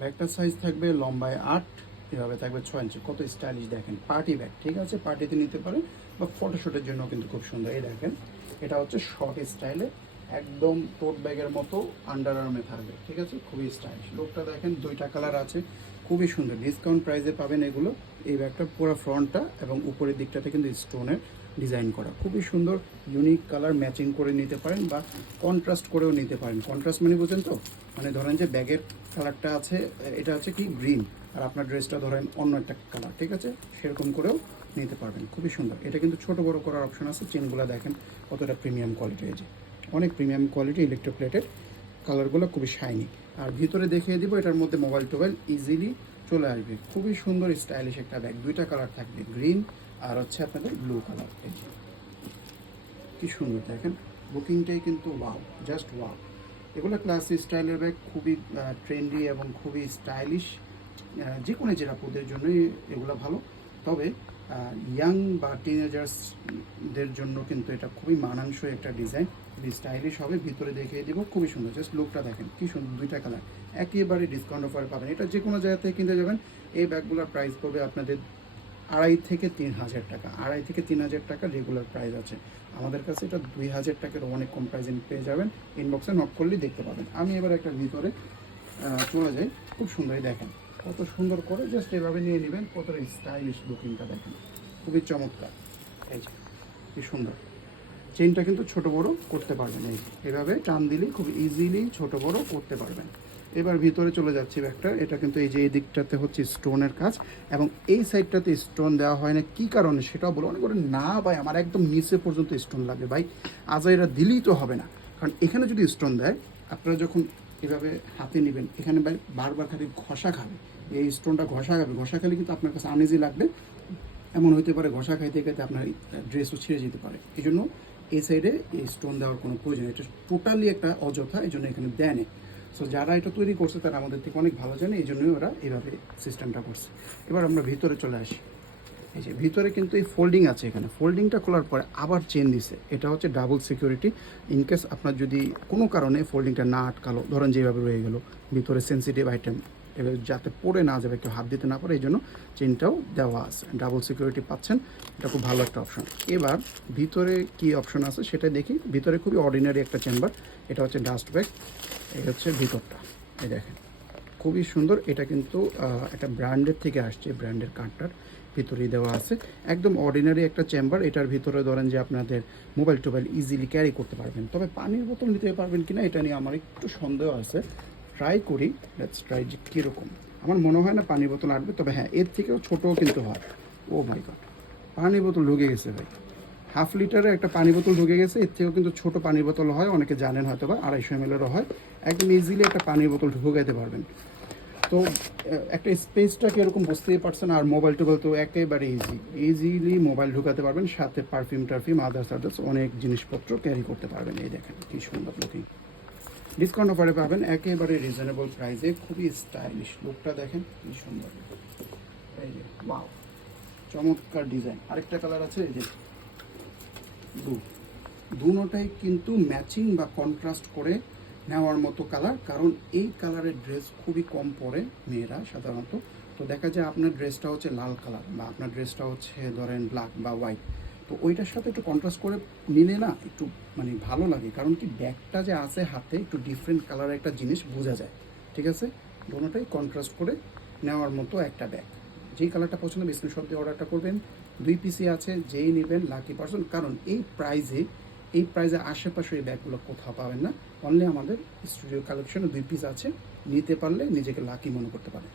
ব্যাগটার সাইজ থাকবে লম্বায় আট, এভাবে থাকবে ছয় ইঞ্চি কত স্টাইলিশ দেখেন পার্টি ব্যাগ ঠিক আছে? পার্টিতে নিতে পারেন বা ফটোশ্যুটের জন্য কিন্তু খুব সুন্দর। এই দেখেন, এটা হচ্ছে শর্ট স্টাইলে একদম টোট ব্যাগের মতো আন্ডার আর্মে থাকবে, ঠিক আছে? খুবই স্টাইলিশ লোকটা দেখেন, দুইটা কালার আছে, খুবই সুন্দর। ডিসকাউন্ট প্রাইসে পাবেন এগুলো। এই ব্যাগটা পুরো ফ্রন্টটা এবং উপরের দিকটাতে কিন্তু স্টোনের ডিজাইন করা। খুবই সুন্দর ইউনিক কালার ম্যাচিং করে নিতে পারেন বা কন্ট্রাস্ট করেও নিতে পারেন। কন্ট্রাস্ট মানে বুঝেন তো? মানে ধরেন যে ব্যাগের কালারটা আছে, এটা হচ্ছে কি গ্রিন আর আপনার ড্রেসটা ধরেন অন্য একটা কালার ঠিক আছে? সেরকম করেও নিতে পারবেন, খুবই সুন্দর। এটা কিন্তু ছোট বড় করার অপশন আছে চেনগুলো দেখেন কতটা প্রিমিয়াম কোয়ালিটি যে। অনেক প্রিমিয়াম কোয়ালিটি ইলেকট্রোপ্লেটেড কালারগুলো খুবই শাইনি আর ভিতরে দেখিয়ে দিব, এটার মধ্যে মোবাইল টোবাইল ইজিলি চলে আসবে। খুবই সুন্দর স্টাইলিশ একটা ব্যাগ দুইটা কালার থাকবে গ্রিন আর হচ্ছে আপনাদের ব্লু কালার এই যে। কি সুন্দর, দেখেন বুকিংটাই কিন্তু ওয়াও জাস্ট ওয়াও এগুলো ক্লাস স্টাইলের ব্যাগ খুবই ট্রেন্ডি এবং খুবই স্টাইলিশ যে কোনো জেরাপুদের জন্যই এগুলো ভালো। তবে ইয়াং বা টিনেজার্সদের জন্য কিন্তু এটা খুবই মানানসই একটা ডিজাইন খুবই স্টাইলিশ হবে, ভিতরে দেখিয়ে দেবো, খুবই সুন্দর। জাস্ট লুকটা দেখেন, কী সুন্দর, দুইটা কালার একেবারে ডিসকাউন্ট অফারে পাবেন। এটা যে কোনো জায়গা থেকে কিনতে যাবেন, এই ব্যাগগুলোর প্রাইস পড়বে আপনাদের আড়াই থেকে তিন হাজার টাকা, আড়াই থেকে তিন হাজার টাকা রেগুলার প্রাইস আছে। আমাদের কাছে এটা দুই হাজার টাকার অনেক কম প্রাইসে পেয়ে যাবেন। ইনবক্সে নক করলেই দেখতে পাবেন। আমি এবার একটা ভিতরে চলে যাই। খুব সুন্দরই দেখেন। কত সুন্দর করে জাস্ট এভাবে নিয়ে নেবেন কতটা স্টাইলিশ লুকিংটা দেখেন। খুবই চমৎকার। এই যে, কি সুন্দর। চেনটা কিন্তু ছোট বড় করতে পারবেন। এই এভাবে টান দিলেই খুব ইজিলি ছোট বড় করতে পারবেন। এবার ভিতরে চলে যাচ্ছি ব্যাগটা। এটা কিন্তু এই যে এই দিকটাতে হচ্ছে স্টোনের কাজ এবং এই সাইডটাতে স্টোন দেওয়া হয় না। কি কারণে? সেটাও বলো অনেক করে না ভাই, আমার একদম নিচে পর্যন্ত স্টোন লাগবে ভাই। আজ এরা দিলেই তো হবে না। কারণ এখানে যদি স্টোন দেয়, আপনারা যখন এভাবে হাতে নেবেন, এখানে ভাই বারবার খালি ঘষা খাবে। এই স্টোনটা ঘষা খাবে। ঘষা খেলে কিন্তু আপনার কাছে আনইজি লাগবে। এমন হতে পারে ঘষা খাইতে খাইতে আপনার ড্রেসও ছিঁড়ে যেতে পারে। এই জন্য এই সাইডে এই স্টোন দেওয়ার কোনো প্রয়োজন। এটা টোটালি একটা অযথা, এই জন্য এখানে দেয় সো যারা এটা তৈরি করছে, তারা আমাদের থেকে অনেক ভালো জানে, এই জন্যই ওরা এভাবে সিস্টেমটা করছে। এবার আমরা ভিতরে চলে আসি। এই যে, ভিতরে কিন্তু এই ফোল্ডিং আছে এখানে। ফোল্ডিংটা খোলার পরে আবার চেন দিছে। এটা হচ্ছে ডাবল সিকিউরিটি ইনকেস আপনার যদি কোনো কারণে ফোল্ডিংটা না আটকালো, ধরেন যেভাবে রয়ে গেল, ভিতরে সেন্সিটিভ আইটেম এবার যাতে পড়ে না যাবে, কেউ হাত দিতে না পারে এই জন্য চেনটাও দেওয়া আছে। ডাবল সিকিউরিটি পাচ্ছেন, এটা খুব ভালো একটা অপশন এবার ভিতরে কি অপশন আছে সেটা দেখি। ভিতরে খুবই অর্ডিনারি একটা চেম্বার এটা হচ্ছে ডাস্ট ব্যাগ এই হচ্ছে ভিতরটা। এই দেখেন, খুবই সুন্দর। এটা কিন্তু একটা ব্র্যান্ডের থেকে আসছে ব্র্যান্ডের কার্ডটার ভিতরেই দেওয়া আছে। একদম অর্ডিনারি একটা চেম্বার এটার ভিতরে ধরেন যে আপনাদের মোবাইল টোবাইল ইজিলি ক্যারি করতে পারবেন। তবে পানির বোতল নিতে পারবেন কিনা, এটা নিয়ে আমার একটু সন্দেহ আছে। ট্রাই করি লেটস ট্রাই যে কীরকম। আমার মনে হয় না পানির বোতল আটবে, তবে হ্যাঁ এর থেকেও ছোটও কিন্তু হয়। ও মাই গড পানির বোতল ঢুকে গেছে ভাই। হাফ লিটারে একটা পানি বোতল ঢুকে গেছে, এর থেকেও কিন্তু ছোট পানির বোতল হয়, অনেকে জানেন হয়তো বা, আড়াইশো এমএলেরও হয়। একদম ইজিলি একটা পানির বোতল ঢুকাইতে পারবেন। তো একটা স্পেসটা কীরকম বুঝতেই পারছেন, আর মোবাইল টোবাইল তো একেবারে ইজি ইজিলি মোবাইল ঢুকাতে পারবেন, সাথে পারফিউম টারফিউম আদার্স আদার্স অনেক জিনিসপত্র ক্যারি করতে পারবেন। এই দেখেন, কি সুন্দর লুকিং ডিসকাউন্ট অফারে পাবেন একেবারে রিজনেবল প্রাইসে খুবই স্টাইলিশ লুকটা দেখেন, কি সুন্দর। এই যে ওয়াও চমৎকার ডিজাইন আরেকটা কালার আছে, এই যে ব্লু দুটোটাই কিন্তু ম্যাচিং বা কন্ট্রাস্ট করে নেওয়ার মতো কালার কারণ এই কালারের ড্রেস খুবই কম পরে মেয়েরা সাধারণত। তো দেখা যায় আপনার ড্রেসটা হচ্ছে লাল কালার বা আপনার ড্রেসটা হচ্ছে ধরেন ব্ল্যাক বা হোয়াইট তো ওইটার সাথে একটু কন্ট্রাস্ট করে নিলে না একটু মানে ভালো লাগে। কারণ কি ব্যাগটা যে আছে হাতে একটু ডিফারেন্ট কালারের একটা জিনিস বোঝা যায়। ঠিক আছে? দুটোটাই কন্ট্রাস্ট করে নেওয়ার মতো একটা ব্যাগ যেই কালারটা পছন্দ স্ক্রিনশট দিয়ে অর্ডারটা করবেন। দুই পিসি আছে, যেই নেবেন লাকি পার্সন কারণ এই প্রাইজে এই প্রাইজে আশেপাশে এই ব্যাগগুলো কোথাও পাবেন না। অনলি আমাদের স্টুডিও কালেকশনে দুই পিস আছে। নিতে পারলে নিজেকে লাকি মনে করতে পারেন।